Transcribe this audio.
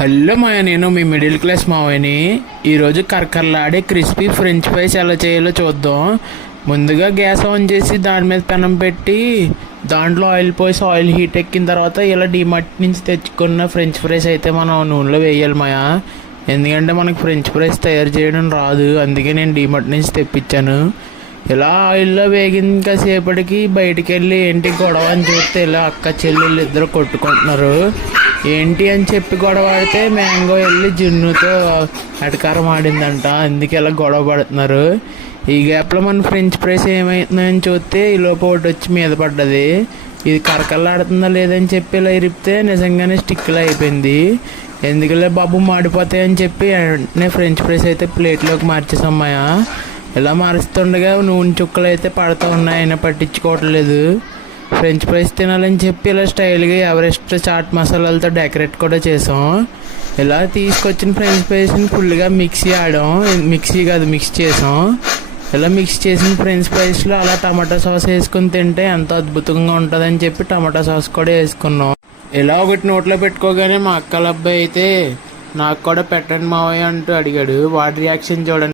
Hello మాయ, నేను మీ middle class మావయ్యని. ఈరోజు కరకరలాడే క్రిస్పీ ఫ్రెంచ్ ఫ్రైస్ ఎలా చేయాలో చూద్దాం. ముందుగా గ్యాస్ ఆన్ చేసి దాని మీద పెనం పెట్టి దాంట్లో ఆయిల్ పోసి ఆయిల్ హీట్ ఎక్కిన తర్వాత ఇలా డీమార్ట్ నుంచి తెచ్చుకున్న ఫ్రెంచ్ ఫ్రైస్ అయితే మనం నూనెలో వేయాలి మాయా. ఎందుకంటే మనకు ఫ్రెంచ్ ఫ్రైస్ తయారు చేయడం రాదు, అందుకే నేను డీమార్ట్ నుంచి తెప్పించాను. ఇలా ఆయిల్లో వేగిన కాసేపటికి బయటికి వెళ్ళి ఏంటి గొడవ అని చూస్తే ఇలా అక్క చెల్లెళ్ళు ఇద్దరు కొట్టుకుంటున్నారు. ఏంటి అని చెప్పి గొడవ ఆడితే మ్యాంగో వెళ్ళి జున్నుతో అటకారం ఆడిందంట, అందుకే ఇలా గొడవ పడుతున్నారు. ఈ గ్యాప్లో మన ఫ్రెంచ్ ఫ్రైస్ ఏమవుతుందని చూస్తే ఈ లోపు ఒకటి వచ్చి మీద పడ్డది. ఇది కరకల్లాడుతుందా లేదని చెప్పి ఇలా ఇరిపితే నిజంగానే స్టిక్లా అయిపోయింది. ఎందుకులే బాబు మాడిపోతాయని చెప్పి వెంటనే ఫ్రెంచ్ ఫ్రైస్ అయితే ప్లేట్లోకి మార్చేసమ్మాయా. ఇలా మారుస్తుండగా నూనె చుక్కలు అయితే పడుతూ ఉన్నాయి, అయినా పట్టించుకోవట్లేదు. ఫ్రెంచ్ ఫ్రైస్ తినాలని చెప్పి ఇలా స్టైల్గా ఎవరెస్ట్ చాట్ మసాలాలతో డెకరేట్ కూడా చేసాం. ఇలా తీసుకొచ్చిన ఫ్రెంచ్ ఫ్రైస్ని ఫుల్గా మిక్స్ చేసాం. ఇలా మిక్స్ చేసిన ఫ్రెంచ్ ఫ్రైస్లో అలా టమాటా సాస్ వేసుకుని తింటే ఎంతో అద్భుతంగా ఉంటుందని చెప్పి టమాటా సాస్ కూడా వేసుకున్నాం. ఇలా ఒకటి నోట్లో పెట్టుకోగానే మా అక్కల అబ్బాయి అయితే నాకు కూడా పెట్టండి మావయ్య అంటూ అడిగాడు. వాడి రియాక్షన్ చూడండి.